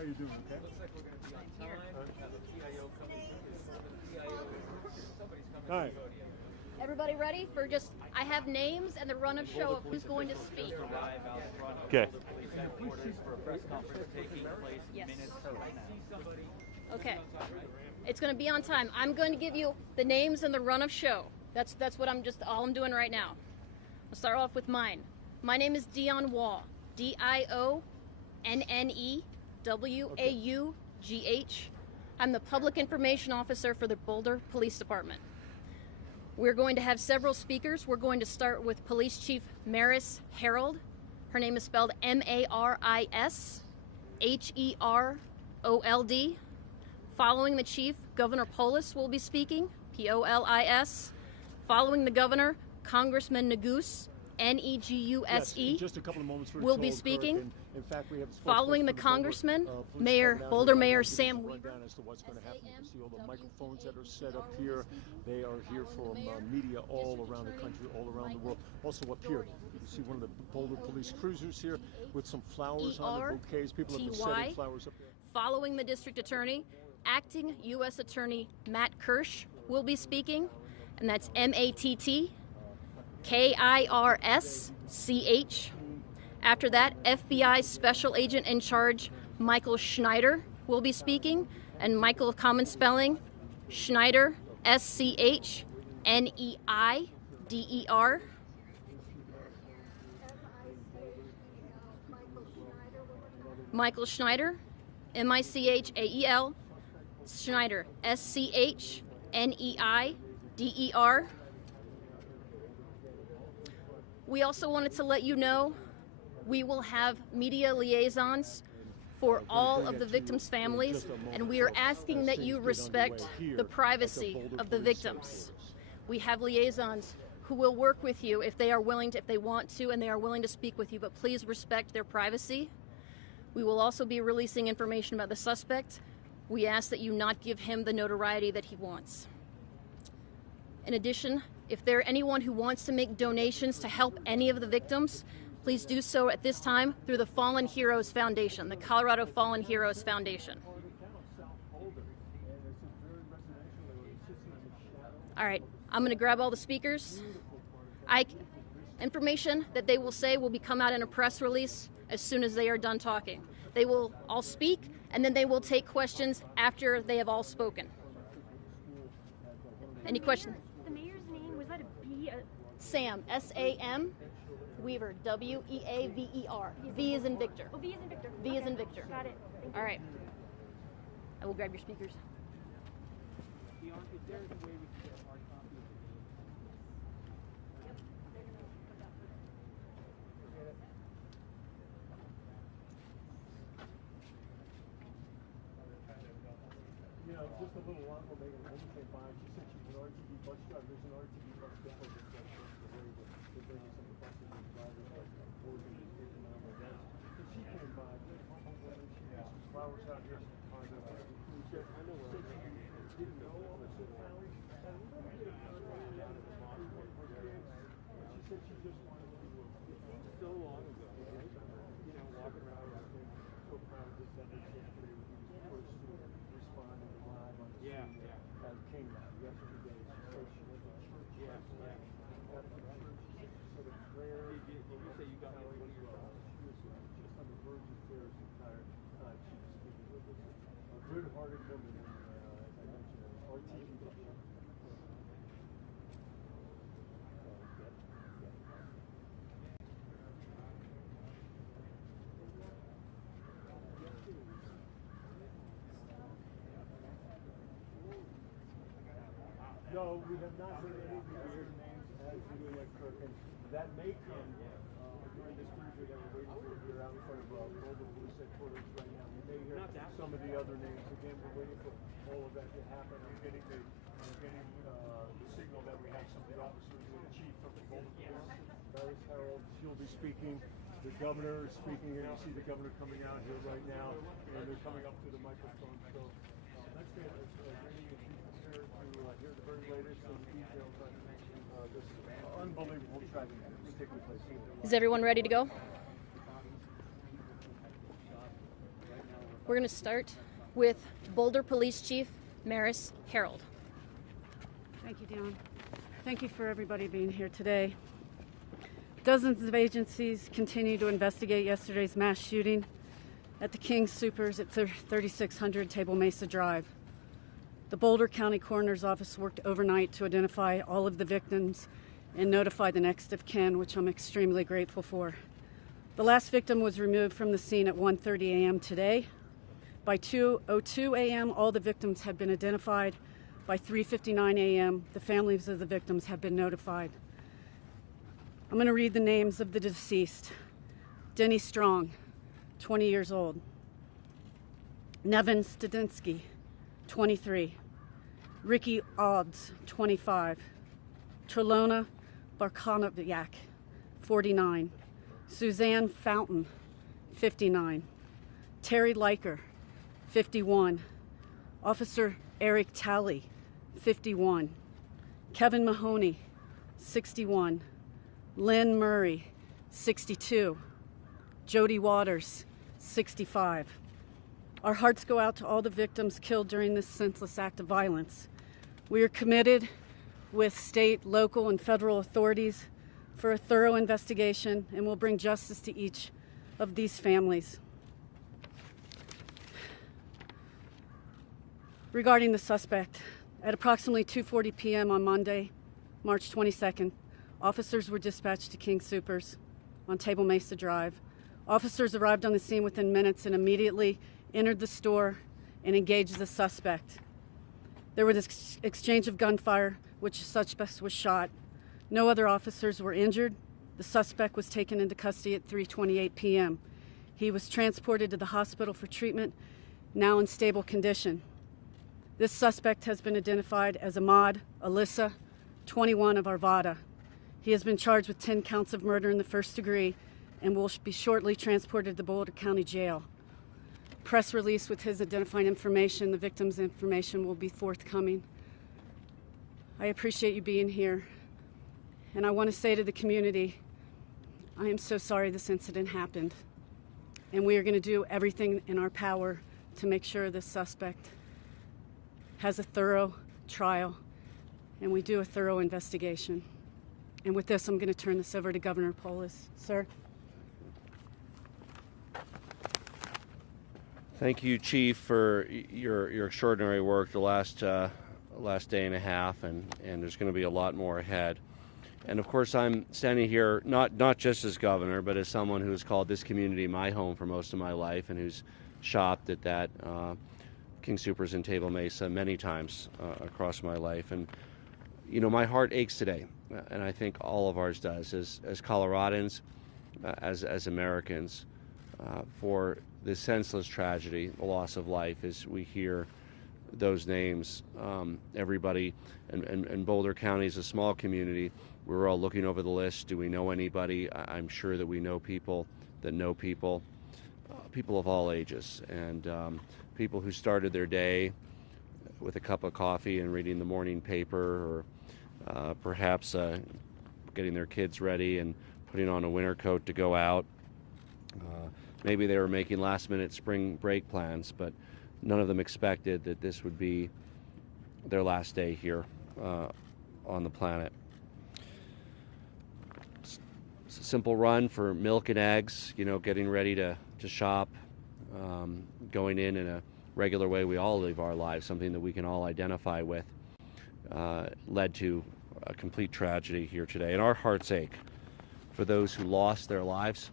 How you doing? Okay. Looks like we're going to be on time. Have a PIO coming through. Somebody's coming. All right. Everybody ready for just, I have names and the run of show of who's going to speak. Okay. For a press conference taking place Yes. minutes from now. Okay. It's going to be on time. I'm going to give you the names and the run of show. That's what all I'm doing right now. I'll start off with mine. My name is Dion Waugh. DIONNEWAUGH. I'm the Public Information Officer for the Boulder Police Department. We're going to have several speakers. We're going to start with Police Chief Maris Herold. Her name is spelled MARISHEROLD. Following the chief, Governor Polis will be speaking, POLIS. Following the governor, Congressman Naguse, NEGUSE, Yes, in just a couple of moments will be speaking. In fact, we have Following the congressman, Boulder Mayor Sam Weaver. As to what's going to happen. You can see all the microphones that are set up here. They are here for media all around the country, all around the world. Also up here, you can see one of the Boulder Police cruisers here with some flowers on the bouquets. People have been setting flowers up there. Following the district attorney, acting U.S. Attorney Matt Kirsch will be speaking, and that's MATTKIRSCH. After that, FBI Special Agent in Charge Michael Schneider will be speaking, and Michael, common spelling, Schneider, SCHNEIDER. Michael Schneider, MICHAEL, Schneider, SCHNEIDER. We also wanted to let you know we will have media liaisons for all of the victims' families, and we are asking that you respect the privacy of the victims. We have liaisons who will work with you if they are willing to, if they want to, and they are willing to speak with you, but please respect their privacy. We will also be releasing information about the suspect. We ask that you not give him the notoriety that he wants. In addition, if there anyone who wants to make donations to help any of the victims, please do so at this time through the Fallen Heroes Foundation, the Colorado Fallen Heroes Foundation. All right, I'm going to grab all the speakers. Information that they will say will come out in a press release as soon as they are done talking. They will all speak, and then they will take questions after they have all spoken. Any questions? The mayor's name, was that a B? Sam, S-A-M, Weaver, W-E-A-V-E-R. V is in Victor. Oh, V is in Victor. V is in Victor. Got it. Thank you. All right. I will grab your speakers. You know, just a little while ago, Megan came by. She said she's an RTD bus driver. There's an RTD bus depot that's they're bringing some of the buses and drivers like Oregon and taking on their bus. So she came by. She had some flowers out here. She said, I know where she didn't know all this flowers. And a little bit of notoriety out of the bottom of her kids. She said she just wanted to so long ago, you know, walking around and so proud of this that they said today was the first to respond and live on the scene that came out yesterday. She said she went to church last night. After church, she said a prayer. Did you say you got one of your dogs? She was just on the verge of tears the entire time she was speaking with us. A good-hearted woman, as I mentioned, RTD bus driver. No, we have not heard any weird names as you do like Kirk, and that may come during this cruiser that we're waiting for here out in front of Boulder Police Headquarters right now. We may hear some of the other names. Again, we're waiting for all of that to happen. I'm getting the signal that we have some of the officers and the chief of the Boulder Police, Maris Herold. She'll be speaking. The governor is speaking here. You see the governor coming out here right now, and they're coming up to the microphone. So next thing is ready to be prepared to hear the very latest and details on this unbelievable tragedy that's taking place here. Is everyone ready to go? We're going to start with Boulder Police Chief Maris Harold. Thank you, Dion. Thank you for everybody being here today. Dozens of agencies continue to investigate yesterday's mass shooting at the King Soopers at 3600 Table Mesa Drive. The Boulder County Coroner's Office worked overnight to identify all of the victims and notify the next of kin, which I'm extremely grateful for. The last victim was removed from the scene at 1:30 a.m. today. By 2:02 a.m., all the victims had been identified. By 3:59 a.m., the families of the victims have been notified. I'm going to read the names of the deceased. Denny Strong, 20 years old. Nevin Studinsky, 23. Ricky Obbs, 25. Trelona Barkonoviak, 49. Suzanne Fountain, 59. Terry Leiker, 51. Officer Eric Talley, 51. Kevin Mahoney, 61. Lynn Murray, 62. Jody Waters, 65. Our hearts go out to all the victims killed during this senseless act of violence. We are committed with state, local, and federal authorities for a thorough investigation and will bring justice to each of these families. Regarding the suspect, at approximately 2:40 p.m. on Monday, March 22nd, officers were dispatched to King Soopers on Table Mesa Drive. Officers arrived on the scene within minutes and immediately entered the store and engaged the suspect. There was this exchange of gunfire, which the suspect was shot. No other officers were injured. The suspect was taken into custody at 3:28 p.m. He was transported to the hospital for treatment, now in stable condition. This suspect has been identified as Ahmad Alyssa, 21 of Arvada. He has been charged with 10 counts of murder in the first degree and will be shortly transported to Boulder County Jail. Press release with his identifying information, the victim's information, will be forthcoming. I appreciate you being here, and I want to say to the community, I am so sorry this incident happened, and we are going to do everything in our power to make sure this suspect has a thorough trial and we do a thorough investigation. And with this, I'm going to turn this over to Governor Polis. Sir. Thank you, Chief, for your extraordinary work the last day and a half, and there's going to be a lot more ahead. And of course, I'm standing here not just as governor, but as someone who has called this community my home for most of my life and who's shopped at that King Soopers in Table Mesa many times across my life. And you know, my heart aches today, and I think all of ours does, as Coloradans, as Americans, for this senseless tragedy, the loss of life, as we hear those names. Everybody, and Boulder County is a small community. We're all looking over the list. Do we know anybody? I'm sure that we know people that know people, people of all ages, and people who started their day with a cup of coffee and reading the morning paper, or perhaps getting their kids ready and putting on a winter coat to go out. Maybe they were making last-minute spring break plans, but none of them expected that this would be their last day here on the planet. It's a simple run for milk and eggs, you know, getting ready to shop, going in a regular way we all live our lives, something that we can all identify with, led to a complete tragedy here today. And our hearts ache for those who lost their lives,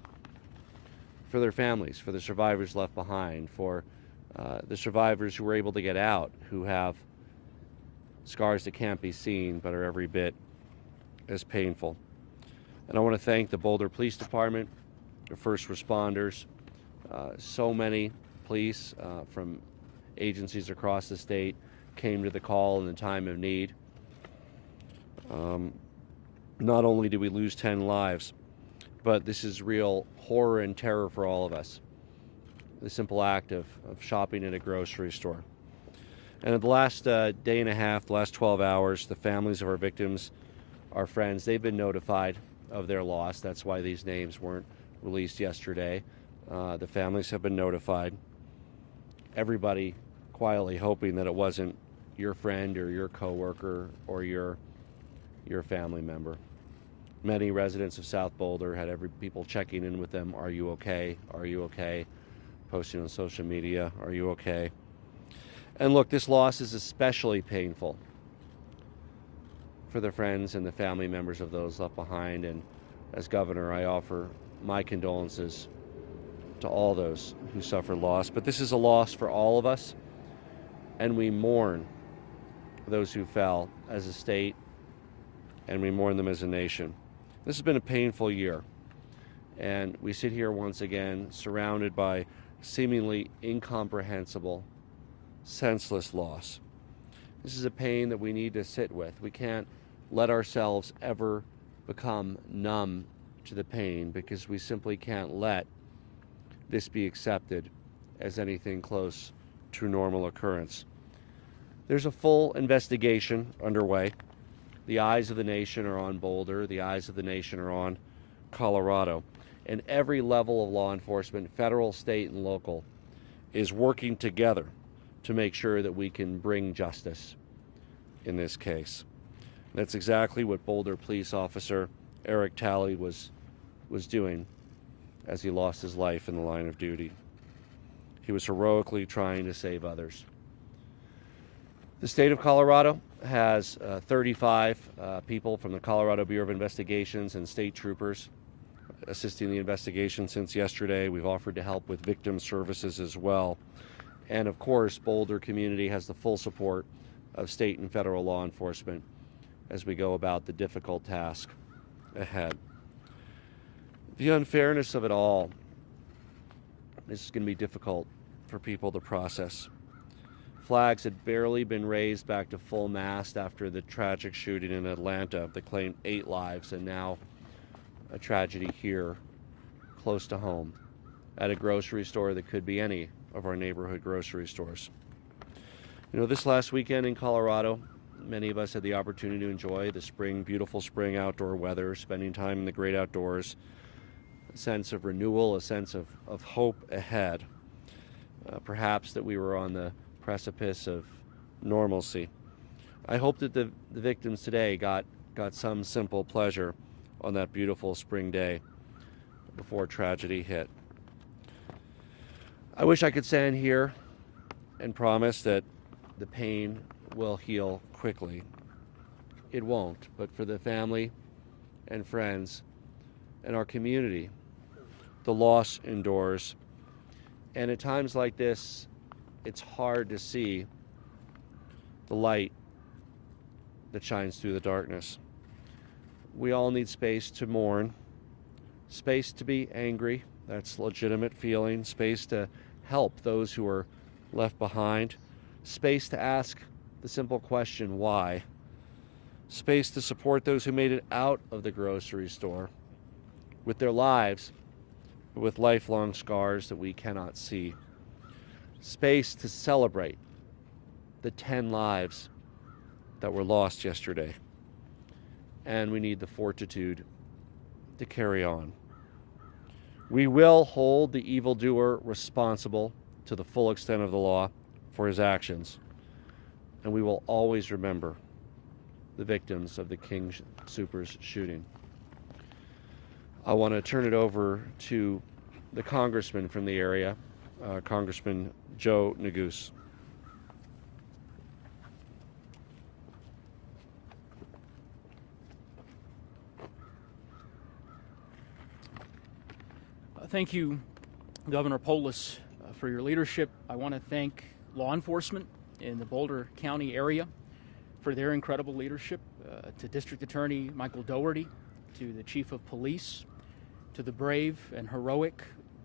for their families, for the survivors left behind, for the survivors who were able to get out, who have scars that can't be seen but are every bit as painful. And I want to thank the Boulder Police Department, the first responders, so many police from agencies across the state came to the call in the time of need. Not only did we lose 10 lives, but this is real horror and terror for all of us. The simple act of shopping at a grocery store. And in the last day and a half, the last 12 hours, the families of our victims, our friends, they've been notified of their loss. That's why these names weren't released yesterday. The families have been notified. everybody quietly hoping that it wasn't your friend or your coworker or your family member. Many residents of South Boulder had people checking in with them. Are you okay? Are you okay? Posting on social media, are you okay? And look, this loss is especially painful for the friends and the family members of those left behind. And as governor, I offer my condolences to all those who suffered loss. But this is a loss for all of us, and we mourn those who fell as a state, and we mourn them as a nation. This has been a painful year, and we sit here once again surrounded by seemingly incomprehensible, senseless loss. This is a pain that we need to sit with. We can't let ourselves ever become numb to the pain, because we simply can't let this be accepted as anything close to a normal occurrence. There's a full investigation underway. The eyes of the nation are on Boulder. The eyes of the nation are on Colorado. And every level of law enforcement, federal, state, and local, is working together to make sure that we can bring justice in this case. That's exactly what Boulder Police Officer Eric Talley was doing as he lost his life in the line of duty. He was heroically trying to save others. The state of Colorado has 35 people from the Colorado Bureau of Investigations and state troopers assisting the investigation since yesterday. We've offered to help with victim services as well. And of course, Boulder community has the full support of state and federal law enforcement as we go about the difficult task ahead. The unfairness of it all is going to be difficult for people to process. Flags had barely been raised back to full mast after the tragic shooting in Atlanta that claimed 8 lives, and now a tragedy here close to home at a grocery store that could be any of our neighborhood grocery stores. You know, this last weekend in Colorado, many of us had the opportunity to enjoy the beautiful spring outdoor weather, spending time in the great outdoors, a sense of renewal, a sense of hope ahead. Perhaps that we were on the precipice of normalcy. I hope that the victims today got some simple pleasure on that beautiful spring day before tragedy hit. I wish I could stand here and promise that the pain will heal quickly. It won't, but for the family and friends and our community, the loss endures. And at times like this, it's hard to see the light that shines through the darkness. We all need space to mourn, space to be angry, that's legitimate feeling, space to help those who are left behind, space to ask the simple question, why? Space to support those who made it out of the grocery store with their lives, but with lifelong scars that we cannot see. Space to celebrate the 10 lives that were lost yesterday. And we need the fortitude to carry on. We will hold the evildoer responsible to the full extent of the law for his actions. And we will always remember the victims of the King Soopers shooting. I want to turn it over to the congressman from the area, Congressman Joe Naguse. Thank you, Governor Polis, for your leadership. I want to thank law enforcement in the Boulder County area for their incredible leadership, to District Attorney Michael Dougherty, to the Chief of Police, to the brave and heroic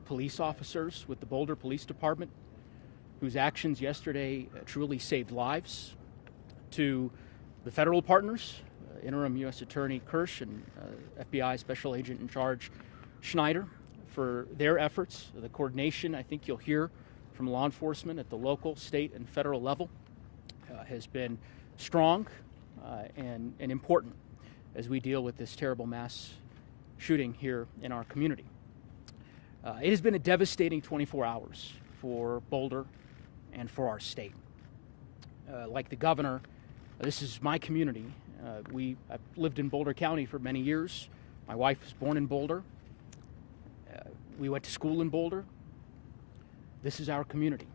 police officers with the Boulder Police Department, whose actions yesterday truly saved lives, to the federal partners, Interim U.S. Attorney Kirsch and FBI Special Agent in Charge Schneider, for their efforts. The coordination, I think you'll hear from law enforcement at the local, state, and federal level has been strong and important as we deal with this terrible mass shooting here in our community. It has been a devastating 24 hours for Boulder and for our state. Like the governor, this is my community. I've lived in Boulder County for many years. My wife was born in Boulder. We went to school in Boulder. This is our community.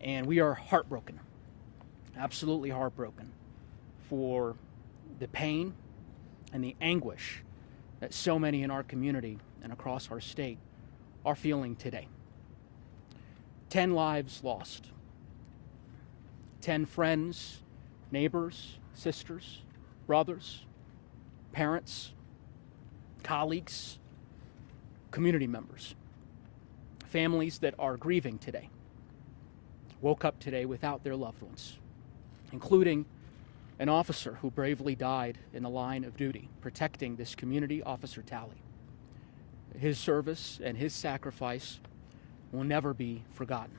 And we are heartbroken, absolutely heartbroken, for the pain and the anguish that so many in our community and across our state are feeling today. 10 lives lost. 10 friends, neighbors, sisters, brothers, parents, colleagues, community members, families that are grieving today, woke up today without their loved ones, including an officer who bravely died in the line of duty, protecting this community, Officer Talley. His service and his sacrifice will never be forgotten.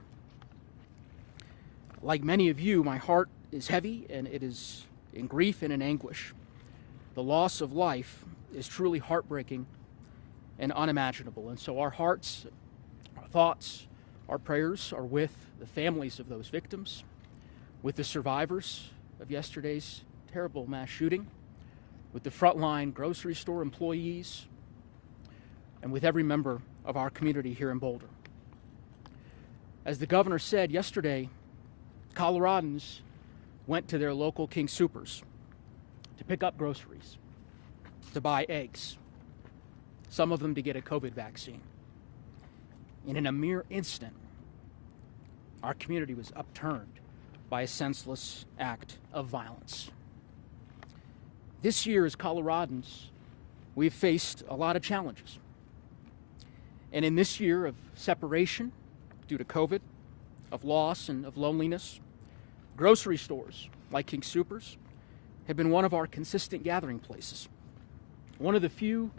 Like many of you, my heart is heavy, and it is in grief and in anguish. The loss of life is truly heartbreaking and unimaginable, and so our hearts, our thoughts, our prayers are with the families of those victims, with the survivors of yesterday's terrible mass shooting, with the frontline grocery store employees, and with every member of our community here in Boulder. As the governor said yesterday, Coloradans went to their local King Soopers to pick up groceries, to buy eggs, some of them to get a COVID vaccine. And in a mere instant, our community was upturned by a senseless act of violence. This year, as Coloradans, we've faced a lot of challenges. And in this year of separation due to COVID, of loss and of loneliness, grocery stores like King Soopers have been one of our consistent gathering places, one of the few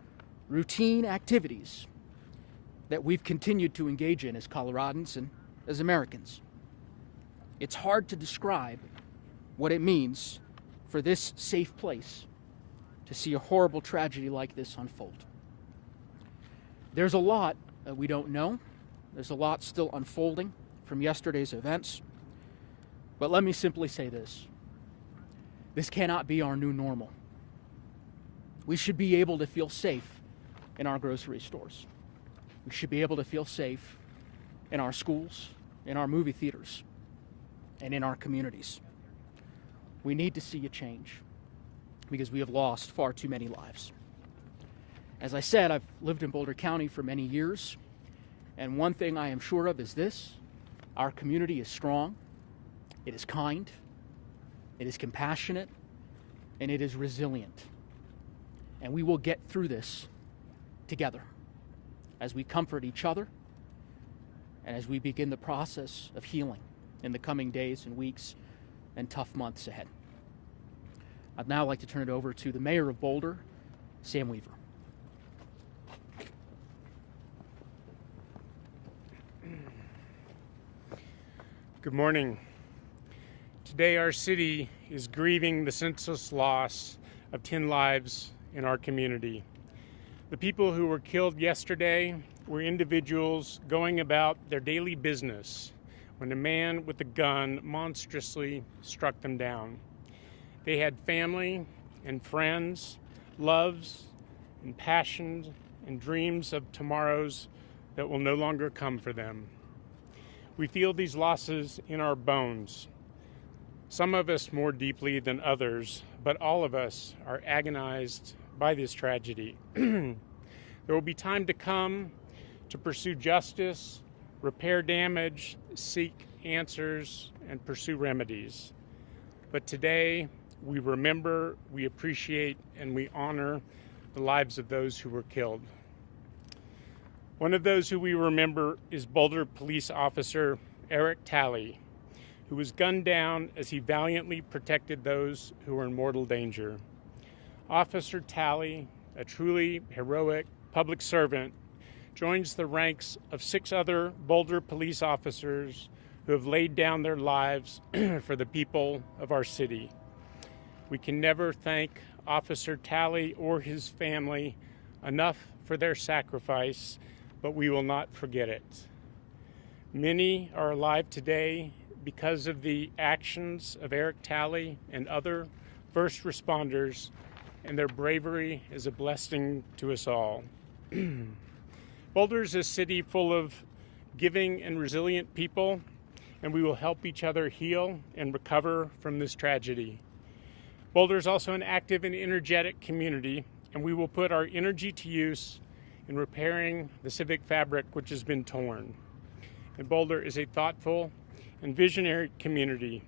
routine activities that we've continued to engage in as Coloradans and as Americans. It's hard to describe what it means for this safe place to see a horrible tragedy like this unfold. There's a lot that we don't know. There's a lot still unfolding from yesterday's events. But let me simply say this. This cannot be our new normal. We should be able to feel safe in our grocery stores. We should be able to feel safe in our schools, in our movie theaters, and in our communities. We need to see a change because we have lost far too many lives. As I said, I've lived in Boulder County for many years, and one thing I am sure of is this: our community is strong, it is kind, it is compassionate, and it is resilient. And we will get through this together as we comfort each other and as we begin the process of healing in the coming days and weeks and tough months ahead. I'd now like to turn it over to the mayor of Boulder, Sam Weaver. Good morning. Today our city is grieving the senseless loss of 10 lives in our community. The people who were killed yesterday were individuals going about their daily business when a man with a gun monstrously struck them down. They had family and friends, loves and passions and dreams of tomorrows that will no longer come for them. We feel these losses in our bones. Some of us more deeply than others, but all of us are agonized by this tragedy. There will be time to come to pursue justice, repair damage, seek answers, and pursue remedies. But today, we remember, we appreciate, and we honor the lives of those who were killed. One of those who we remember is Boulder Police Officer Eric Talley, who was gunned down as he valiantly protected those who were in mortal danger. Officer Talley, a truly heroic public servant, joins the ranks of 6 other Boulder police officers who have laid down their lives for the people of our city. We can never thank Officer Talley or his family enough for their sacrifice, but we will not forget it. Many are alive today because of the actions of Eric Talley and other first responders, and their bravery is a blessing to us all. Boulder is a city full of giving and resilient people, and we will help each other heal and recover from this tragedy. Boulder is also an active and energetic community, and we will put our energy to use in repairing the civic fabric which has been torn. And Boulder is a thoughtful and visionary community,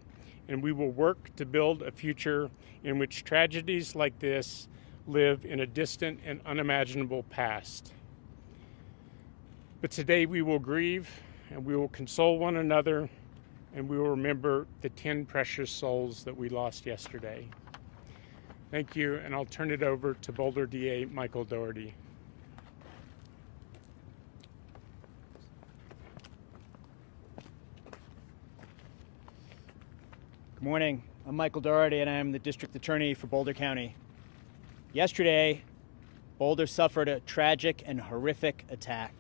and we will work to build a future in which tragedies like this live in a distant and unimaginable past. But today we will grieve, and we will console one another, and we will remember the 10 precious souls that we lost yesterday. Thank you, and I'll turn it over to Boulder DA Michael Doherty. Good morning. I'm Michael Doherty, and I'm the District Attorney for Boulder County. Yesterday, Boulder suffered a tragic and horrific attack.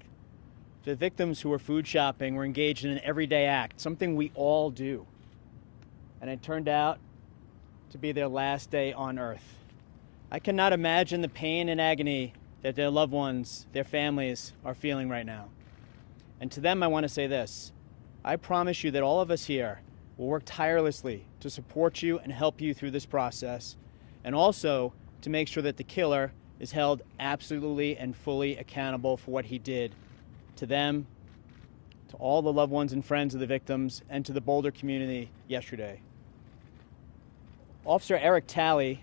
The victims who were food shopping were engaged in an everyday act, something we all do. And it turned out to be their last day on earth. I cannot imagine the pain and agony that their loved ones, their families, are feeling right now. And to them, I want to say this. I promise you that all of us here will work tirelessly to support you and help you through this process, and also to make sure that the killer is held absolutely and fully accountable for what he did to them, to all the loved ones and friends of the victims, and to the Boulder community yesterday. Officer Eric Talley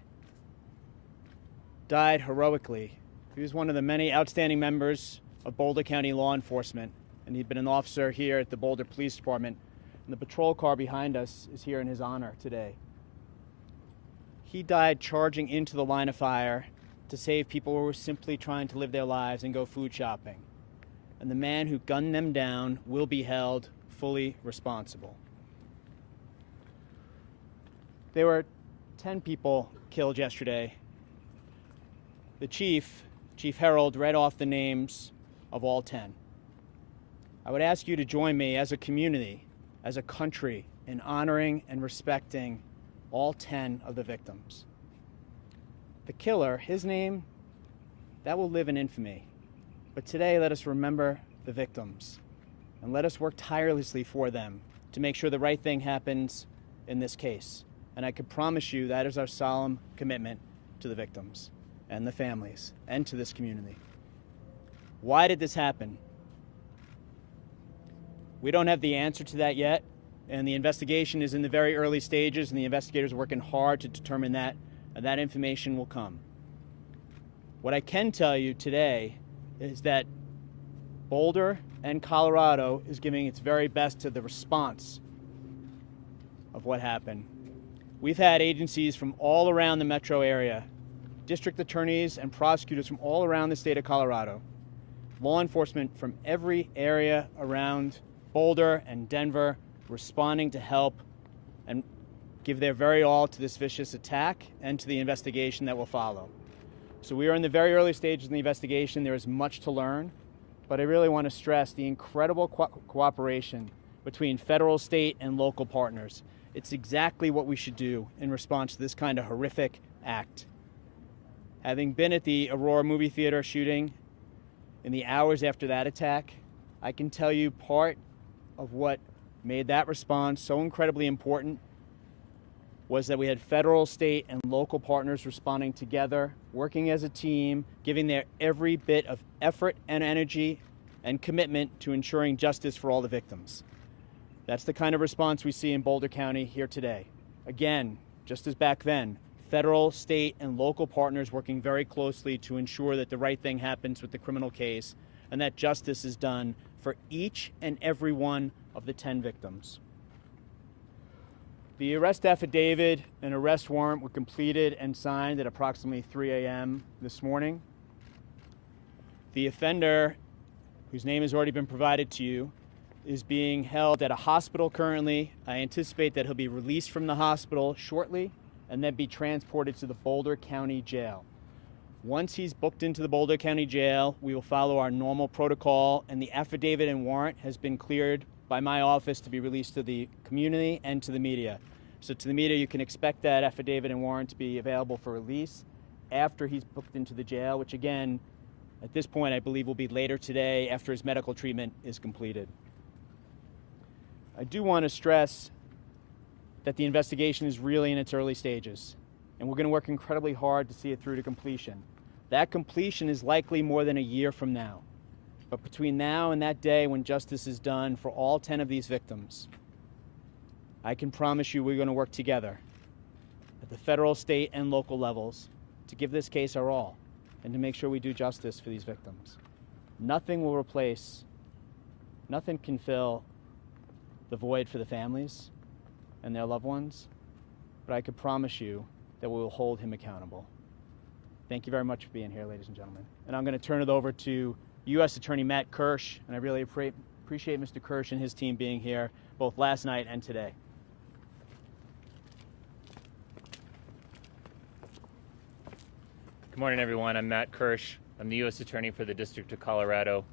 died heroically. He was one of the many outstanding members of Boulder County law enforcement, and he'd been an officer here at the Boulder Police Department. And the patrol car behind us is here in his honor today. He died charging into the line of fire to save people who were simply trying to live their lives and go food shopping. And the man who gunned them down will be held fully responsible. There were 10 people killed yesterday. The Chief Harold, read off the names of all 10. I would ask you to join me as a community, as a country, in honoring and respecting all 10 of the victims. The killer, his name, that will live in infamy. But today, let us remember the victims, and let us work tirelessly for them to make sure the right thing happens in this case. And I can promise you that is our solemn commitment to the victims and the families and to this community. Why did this happen? We don't have the answer to that yet, and the investigation is in the very early stages, and the investigators are working hard to determine that, and that information will come. What I can tell you today is that Boulder and Colorado is giving its very best to the response of what happened. We've had agencies from all around the metro area, district attorneys and prosecutors from all around the state of Colorado, law enforcement from every area around Boulder and Denver responding to help and give their very all to this vicious attack and to the investigation that will follow. So we are in the very early stages of the investigation. There is much to learn, but I really want to stress the incredible cooperation between federal, state, and local partners. It's exactly what we should do in response to this kind of horrific act. Having been at the Aurora movie theater shooting in the hours after that attack, I can tell you part of what made that response so incredibly important was that we had federal, state, and local partners responding together, working as a team, giving their every bit of effort and energy and commitment to ensuring justice for all the victims. That's the kind of response we see in Boulder County here today. Again, just as back then, federal, state, and local partners working very closely to ensure that the right thing happens with the criminal case and that justice is done for each and every one of the 10 victims. The arrest affidavit and arrest warrant were completed and signed at approximately 3 a.m. this morning. The offender, whose name has already been provided to you, is being held at a hospital currently. I anticipate that he'll be released from the hospital shortly and then be transported to the Boulder County Jail. Once he's booked into the Boulder County Jail, we will follow our normal protocol, and the affidavit and warrant has been cleared by my office to be released to the community and to the media. So to the media, you can expect that affidavit and warrant to be available for release after he's booked into the jail, which again, at this point, I believe will be later today after his medical treatment is completed. I do want to stress that the investigation is really in its early stages, and we're going to work incredibly hard to see it through to completion. That completion is likely more than a year from now. But between now and that day when justice is done for all 10 of these victims, I can promise you we're going to work together at the federal, state, and local levels to give this case our all and to make sure we do justice for these victims. Nothing will replace, nothing can fill the void for the families and their loved ones, but I can promise you that we will hold him accountable. Thank you very much for being here, ladies and gentlemen. And I'm going to turn it over to U.S. Attorney Matt Kirsch, and I really appreciate Mr. Kirsch and his team being here both last night and today. Good morning, everyone. I'm Matt Kirsch. I'm the U.S. Attorney for the District of Colorado.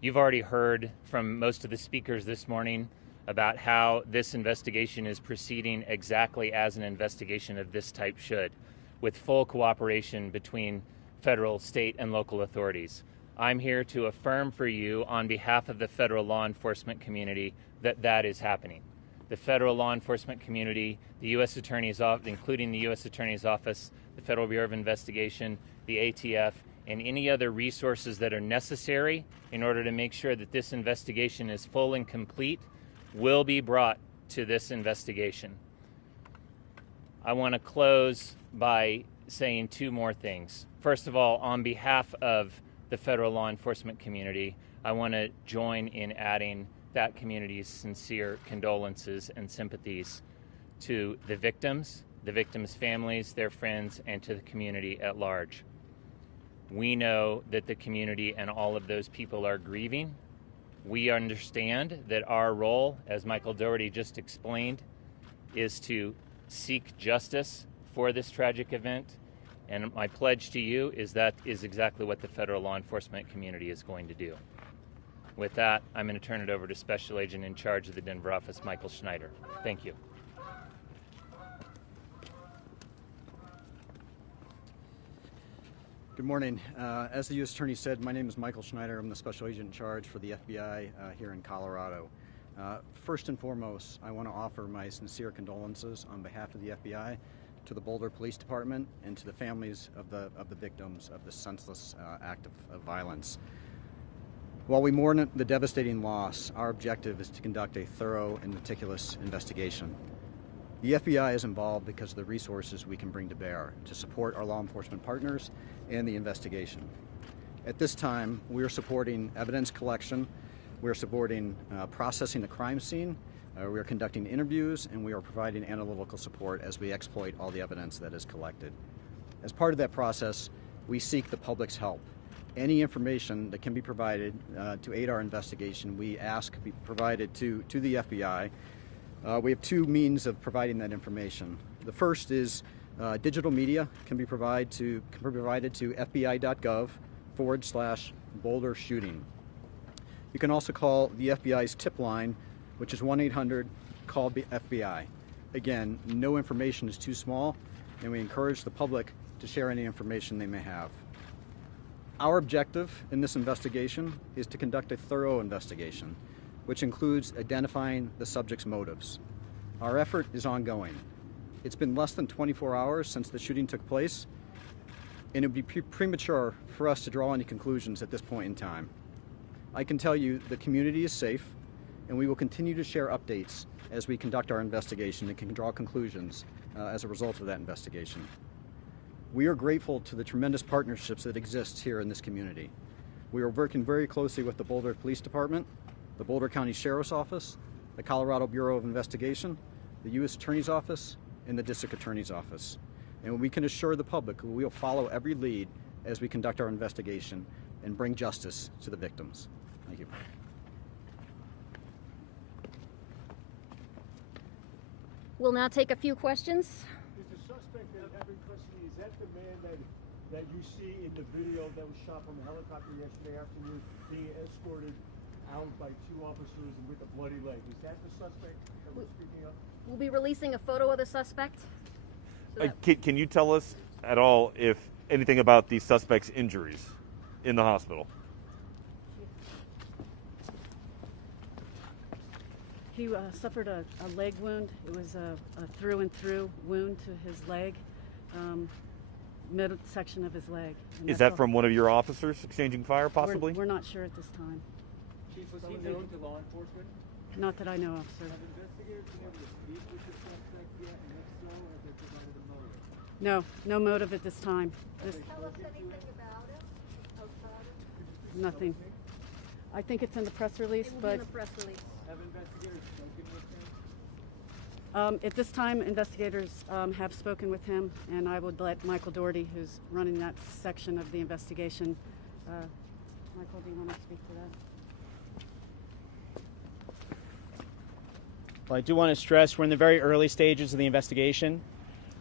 You've already heard from most of the speakers this morning about how this investigation is proceeding exactly as an investigation of this type should, with full cooperation between federal, state, and local authorities. I'm here to affirm for you on behalf of the federal law enforcement community that that is happening. The federal law enforcement community, the U.S. Attorney's Office, including the U.S. Attorney's Office, the Federal Bureau of Investigation, the ATF, and any other resources that are necessary in order to make sure that this investigation is full and complete, will be brought to this investigation. I want to close by saying two more things. First of all, on behalf of the federal law enforcement community, I want to join in adding that community's sincere condolences and sympathies to the victims' families, their friends, and to the community at large. We know that the community and all of those people are grieving. We understand that our role, as Michael Dougherty just explained, is to seek justice for this tragic event. And my pledge to you is that is exactly what the federal law enforcement community is going to do. With that, I'm going to turn it over to Special Agent in charge of the Denver office, Michael Schneider. Thank you. Good morning. As the U.S. Attorney said, my name is Michael Schneider. I'm the Special Agent in charge for the FBI here in Colorado. First and foremost, I want to offer my sincere condolences on behalf of the FBI to the Boulder Police Department and to the families of the victims of this senseless act of violence. While we mourn the devastating loss, our objective is to conduct a thorough and meticulous investigation. The FBI is involved because of the resources we can bring to bear to support our law enforcement partners and the investigation. At this time, we are supporting evidence collection, we are supporting processing the crime scene, we are conducting interviews, and we are providing analytical support as we exploit all the evidence that is collected. As part of that process, we seek the public's help. Any information that can be provided to aid our investigation, we ask be provided to the FBI. We have two means of providing that information. The first is digital media can be provided to fbi.gov/Boulder shooting. You can also call the FBI's tip line, which is 1-800-CALL-FBI. Again, no information is too small, and we encourage the public to share any information they may have. Our objective in this investigation is to conduct a thorough investigation, which includes identifying the subject's motives. Our effort is ongoing. It's been less than 24 hours since the shooting took place, and it would be premature for us to draw any conclusions at this point in time. I can tell you the community is safe, and we will continue to share updates as we conduct our investigation and can draw conclusions as a result of that investigation. We are grateful to the tremendous partnerships that exist here in this community. We are working very closely with the Boulder Police Department, the Boulder County Sheriff's Office, the Colorado Bureau of Investigation, the U.S. Attorney's Office, and the District Attorney's Office. And we can assure the public we will follow every lead as we conduct our investigation and bring justice to the victims. Thank you. We'll now take a few questions. Is the suspect that you have in custody, is that the man that you see in the video that was shot from a helicopter yesterday afternoon being escorted out by 2 officers with a bloody leg. Is that the suspect that we're speaking of? We'll be releasing a photo of the suspect. So that- Can you tell us at all if anything about the suspect's injuries in the hospital? He suffered a leg wound. It was a through and through wound to his leg, midsection of his leg. And Is that's that all. from one of your officers exchanging fire, possibly? We're not sure at this time. Chief, was he known to law enforcement? Not that I know of, sir. Have investigators been able to speak with the suspect yet? And if so, have they provided a motive? No, no motive at this time. Tell us anything about it outside of it? Nothing. I think it's in the press release, It will be but in the press release. Have investigators spoken with him? at this time, investigators have spoken with him, and I would let Michael Doherty, who's running that section of the investigation. Michael, do you want to speak to that? Well, I do want to stress we're in the very early stages of the investigation.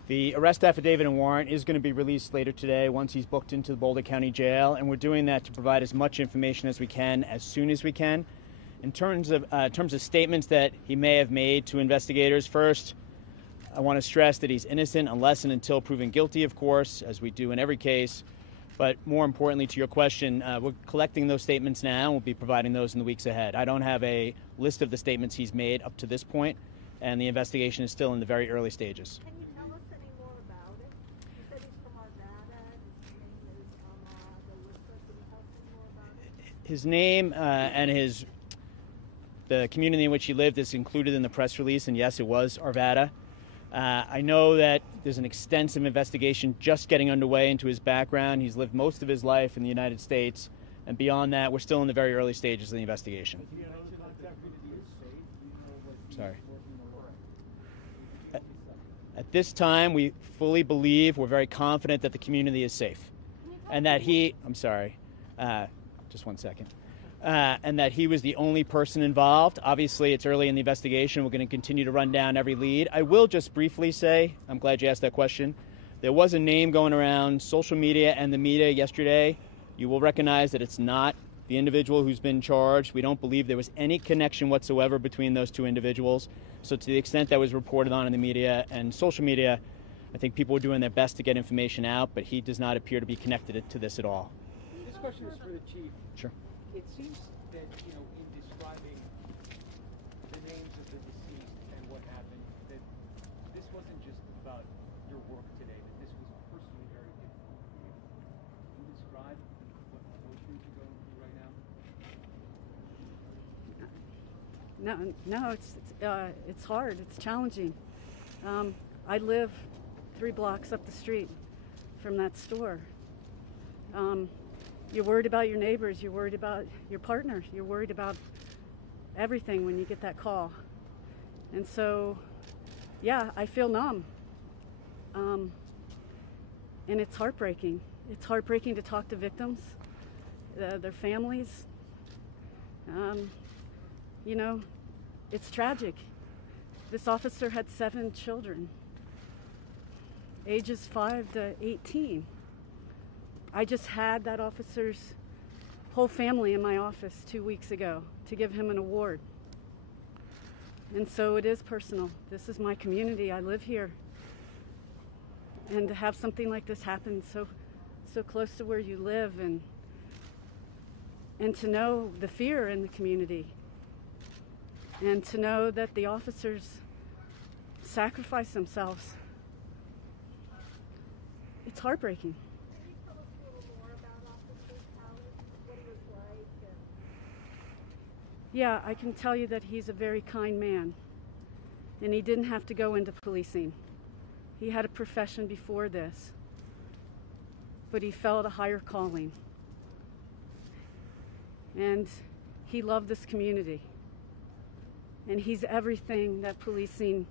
The arrest affidavit and warrant is going to be released later today once he's booked into the Boulder County Jail, and we're doing that to provide as much information as we can as soon as we can. In terms of statements that he may have made to investigators, first, I want to stress that he's innocent unless and until proven guilty, of course, as we do in every case. But more importantly, to your question, we're collecting those statements now, and we'll be providing those in the weeks ahead. I don't have a list of the statements he's made up to this point, and the investigation is still in the very early stages. Can you tell us any more about it? You said he's from Arvada, his name is the lister. Can you tell us any more about it? His name and the community in which he lived is included in the press release, and yes, it was Arvada. I know that there's an extensive investigation just getting underway into his background. He's lived most of his life in the United States, and beyond that, we're still in the very early stages of the investigation. Sorry. At this time, we fully believe, we're very confident that the community is safe, and that just one second. And that he was the only person involved. Obviously, it's early in the investigation. We're going to continue to run down every lead. I will just briefly say, I'm glad you asked that question. There was a name going around social media and the media yesterday. You will recognize that it's not the individual who's been charged. We don't believe there was any connection whatsoever between those two individuals. So to the extent that was reported on in the media and social media, I think people were doing their best to get information out, but he does not appear to be connected to this at all. This question is for the chief. Sure. It seems that, in describing the names of the deceased and what happened, that this wasn't just about your work today, that this was personally very difficult for you. Can you describe what emotions you're going through right No, it's hard. It's challenging. I live 3 blocks up the street from that store. You're worried about your neighbors, you're worried about your partner, you're worried about everything when you get that call. And so, yeah, I feel numb. And it's heartbreaking. It's heartbreaking to talk to victims, their families. It's tragic. This officer had 7 children, ages 5 to 18. I just had that officer's whole family in my office 2 weeks ago to give him an award. And so it is personal. This is my community. I live here. And to have something like this happen so close to where you live, and to know the fear in the community, and to know that the officers sacrifice themselves, it's heartbreaking. Yeah, I can tell you that he's a very kind man, and he didn't have to go into policing. He had a profession before this, but he felt a higher calling. And he loved this community, and he's everything that policing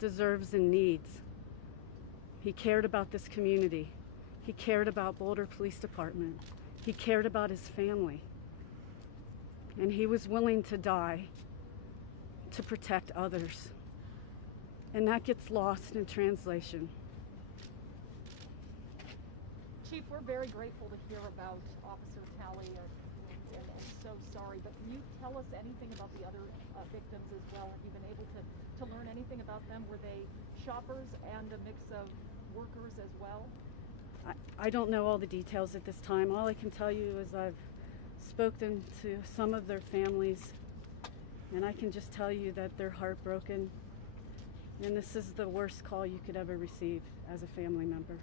deserves and needs. He cared about this community. He cared about Boulder Police Department. He cared about his family. And he was willing to die to protect others. And that gets lost in translation. Chief, we're very grateful to hear about Officer Talley and am so sorry, but can you tell us anything about the other victims as well? Have you been able to learn anything about them? Were they shoppers and a mix of workers as well? I don't know all the details at this time. All I can tell you is I've spoken to some of their families, and I can just tell you that they're heartbroken, and this is the worst call you could ever receive as a family member.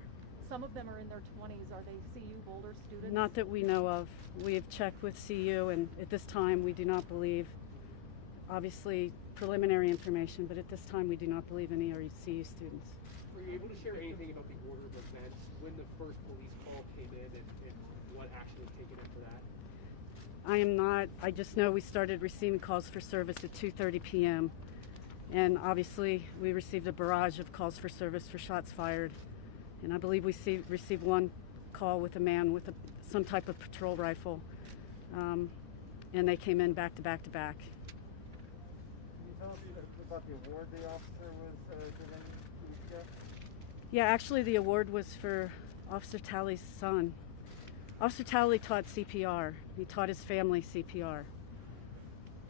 Some of them are in their 20s. Are they CU Boulder students? Not that we know of. We have checked with CU, and at this time we do not believe, obviously preliminary information, but at this time we do not believe any are CU students. Were you able to share anything about the order of events, when the first police call came in, and what action was taken after that? I am not. I just know we started receiving calls for service at 2:30 p.m. and obviously we received a barrage of calls for service for shots fired, and I believe we received one call with a man with some type of patrol rifle, and they came in back to back to back. Can you tell us about the award the officer was given 2 weeks ago? Yeah, actually the award was for Officer Talley's son. Officer Talley taught CPR. He taught his family CPR.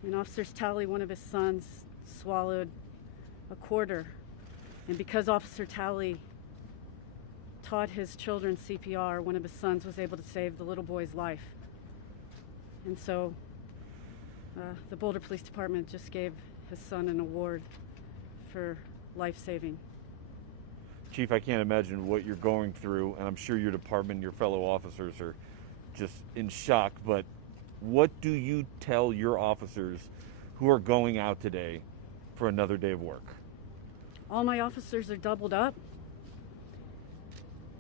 And Officer Talley, one of his sons, swallowed a quarter. And because Officer Talley taught his children CPR, one of his sons was able to save the little boy's life. And so the Boulder Police Department just gave his son an award for life-saving. Chief, I can't imagine what you're going through, and I'm sure your department and your fellow officers are just in shock, but what do you tell your officers who are going out today for another day of work? All my officers are doubled up,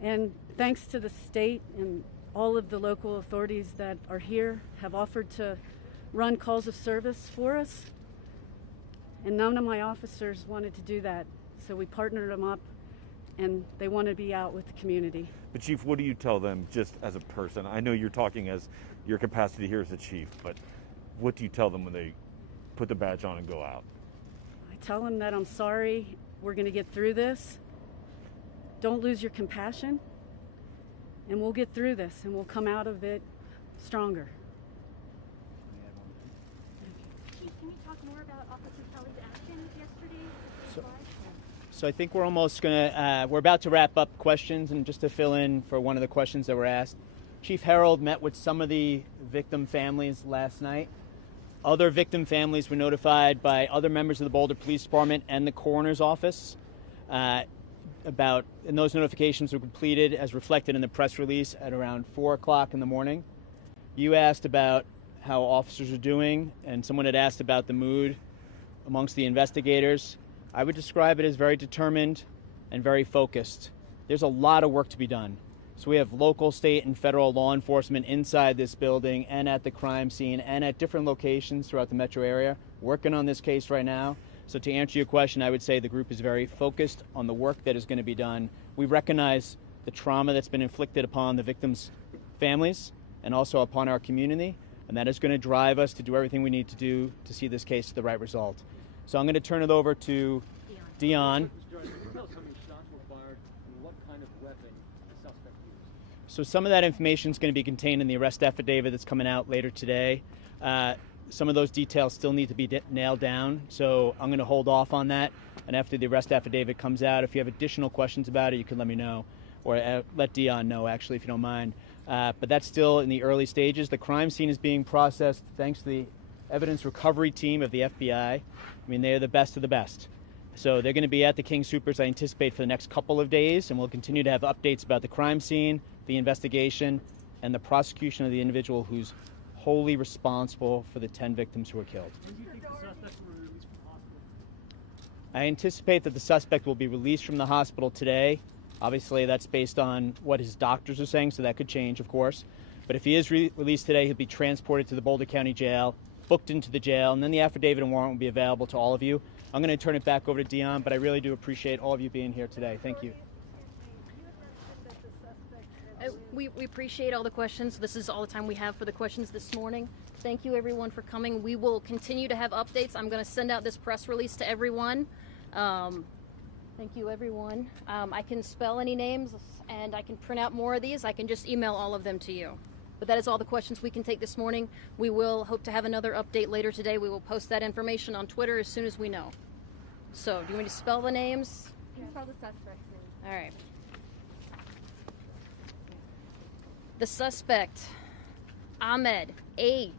and thanks to the state and all of the local authorities that are here have offered to run calls of service for us, and none of my officers wanted to do that, so we partnered them up, and they want to be out with the community. But Chief, what do you tell them just as a person? I know you're talking as your capacity here as a chief, but what do you tell them when they put the badge on and go out? I tell them that I'm sorry, we're going to get through this. Don't lose your compassion, and we'll get through this, and we'll come out of it stronger. Chief, can you talk more about Officer Talley's actions yesterday? So I think we're almost gonna, we're about to wrap up questions, and just to fill in for one of the questions that were asked, Chief Harold met with some of the victim families last night. Other victim families were notified by other members of the Boulder Police Department and the coroner's office and those notifications were completed as reflected in the press release at around 4 o'clock in the morning. You asked about how officers are doing, and someone had asked about the mood amongst the investigators. I would describe it as very determined and very focused. There's a lot of work to be done. So we have local, state, and federal law enforcement inside this building and at the crime scene and at different locations throughout the metro area working on this case right now. So to answer your question, I would say the group is very focused on the work that is going to be done. We recognize the trauma that's been inflicted upon the victims' families and also upon our community, and that is going to drive us to do everything we need to do to see this case to the right result. So I'm going to turn it over to Dion. Tell us how many shots were fired and what kind of weapon the suspect used. So some of that information is going to be contained in the arrest affidavit that's coming out later today. Some of those details still need to be nailed down, so I'm going to hold off on that. And after the arrest affidavit comes out, if you have additional questions about it, you can let me know, or let Dion know, actually, if you don't mind. But that's still in the early stages. The crime scene is being processed thanks to the evidence recovery team of the FBI. I mean, they are the best of the best. So they're going to be at the King Soopers, I anticipate, for the next couple of days, and we'll continue to have updates about the crime scene, the investigation, and the prosecution of the individual who's wholly responsible for the 10 victims who were killed. When do you think the suspects will be released from the hospital? I anticipate that the suspect will be released from the hospital today. Obviously, that's based on what his doctors are saying, so that could change, of course. But if he is released today, he'll be transported to the Boulder County Jail, booked into the jail, and then the affidavit and warrant will be available to all of you. I'm going to turn it back over to Dion, but I really do appreciate all of you being here today. Thank you. We appreciate all the questions. This is all the time we have for the questions this morning. Thank you, everyone, for coming. We will continue to have updates. I'm going to send out this press release to everyone. Thank you, everyone. I can spell any names, and I can print out more of these. I can just email all of them to you. But that is all the questions we can take this morning. We will hope to have another update later today. We will post that information on Twitter as soon as we know. So, do you want me to spell the names? Can you spell the suspects, please? All right. The suspect, Ahmed, A-H-M-A-D,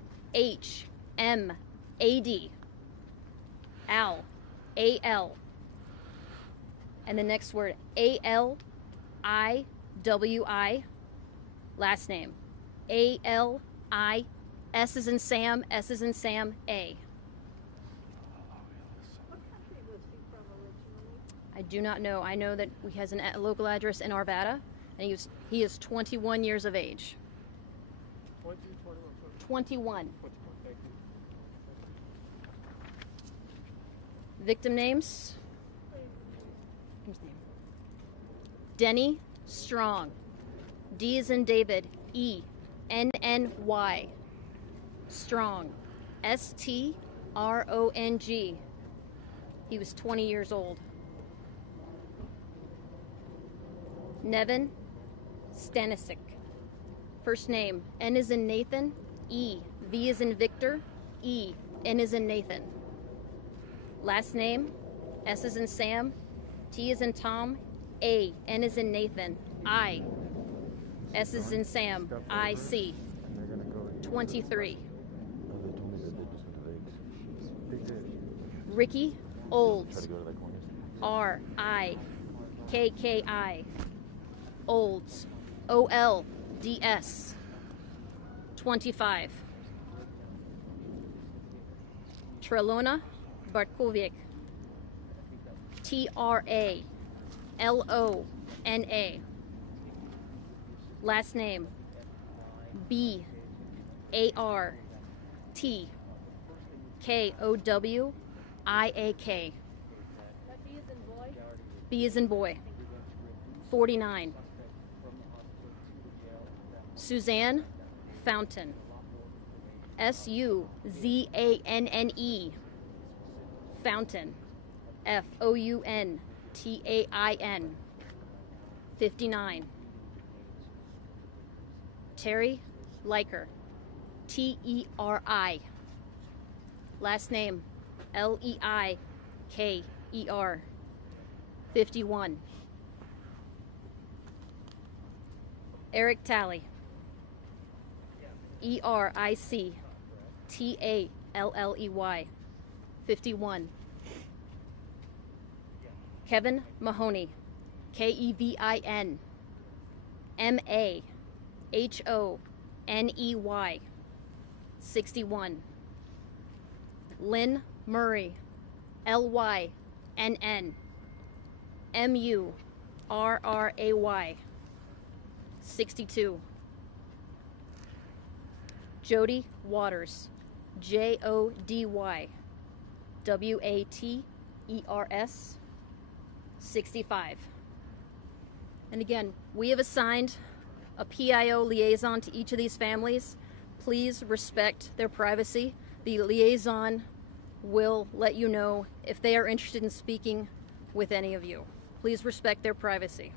Al, A-L, and the next word, A-L-I-W-I, last name, A-L-I, S is in Sam, S is in Sam, A. What country was he from originally? I do not know. I know that he has a local address in Arvada, and he is 21 years of age. 21. Thank you. Victim names? Denny Strong. D is in David. E. N-N-Y. Strong. S-T-R-O-N-G. He was 20 years old. Nevin Stanisic. First name, N is in Nathan, E. V is in Victor, E. N is in Nathan. Last name, S is in Sam, T is in Tom, A. N is in Nathan, I. S is in Sam, I. C. 23. Ricky Olds. R-I-K-K-I. Olds. O-L-D-S. 25. Trelona Bartkovic. T-R-A-L-O-N-A. Last name, B-A-R-T-K-O-W-I-A-K. B is in boy. B is in boy. 49. Suzanne Fountain. S-U-Z-A-N-N-E. Fountain. F-O-U-N-T-A-I-N. 59. Terry Leiker. T-E-R-I. Last name, L-E-I-K-E-R. 51. Eric Talley. E-R-I-C-T-A-L-L-E-Y. 51. Kevin Mahoney. K-E-V-I-N. M-A-H-O-N-E-Y. 61. Lynn Murray. L-Y-N-N. M-U-R-R-A-Y. 62. Jody Waters. J-O-D-Y. W-A-T-E-R-S. 65. And again, we have assigned a PIO liaison to each of these families. Please respect their privacy. The liaison will let you know if they are interested in speaking with any of you. Please respect their privacy.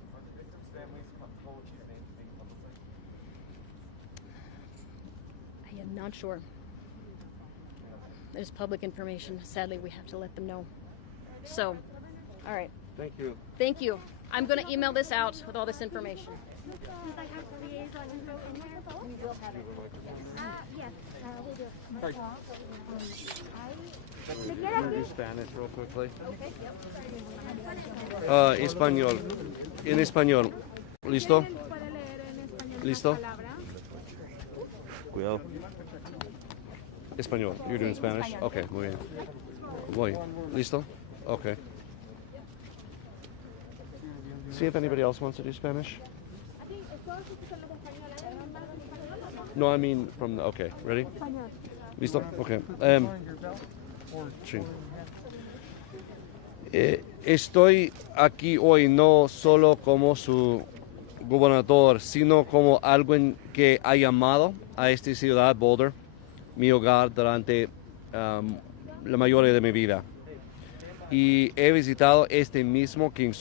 I am not sure. There's public information. Sadly, we have to let them know. So, all right. Thank you. Thank you. I'm going to email this out with all this information. Since I have the liaison info in here, we will have it. Yes, we do. Can you do Spanish real quickly? Okay, yep. Español. En español. ¿Listo? ¿Listo? Cuidado. Español. You're doing Spanish? Okay, muy bien. Voy. ¿Listo? Okay. See if anybody else wants to do Spanish. No, I mean from the, okay, ready? ¿Listo? Okay. Sí. Estoy aquí hoy no solo como su gobernador, sino como alguien que ha llamado a esta ciudad, Boulder, mi hogar durante la mayoría de mi vida. Y he visitado este mismo King